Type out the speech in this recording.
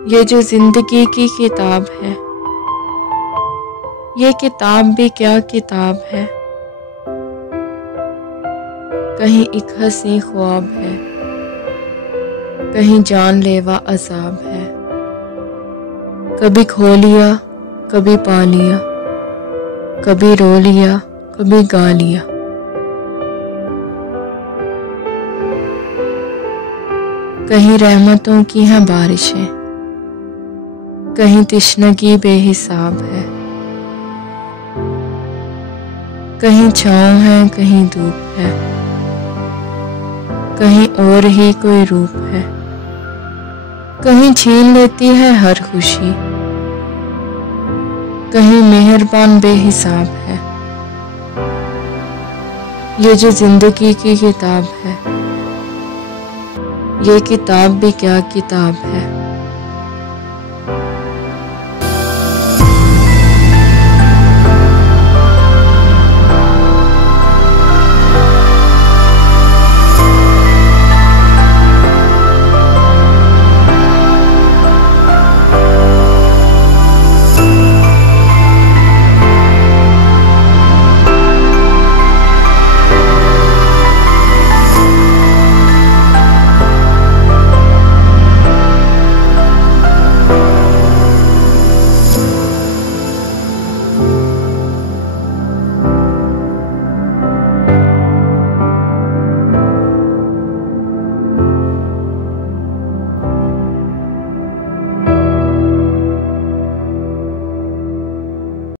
ये जो जिंदगी की किताब है, ये किताब भी क्या किताब है। कहीं एक हंसी ख्वाब है, कहीं जानलेवा अजाब है। कभी खो लिया, कभी पा लिया, कभी रो लिया, कभी गा लिया। कहीं रहमतों की हैं बारिशें, कहीं तिश्नगी बेहिसाब है। कहीं छाँव है, कहीं धूप है, कहीं और ही कोई रूप है। कहीं छीन लेती है हर खुशी, कहीं मेहरबान बेहिसाब है। ये जो जिंदगी की किताब है, ये किताब भी क्या किताब है।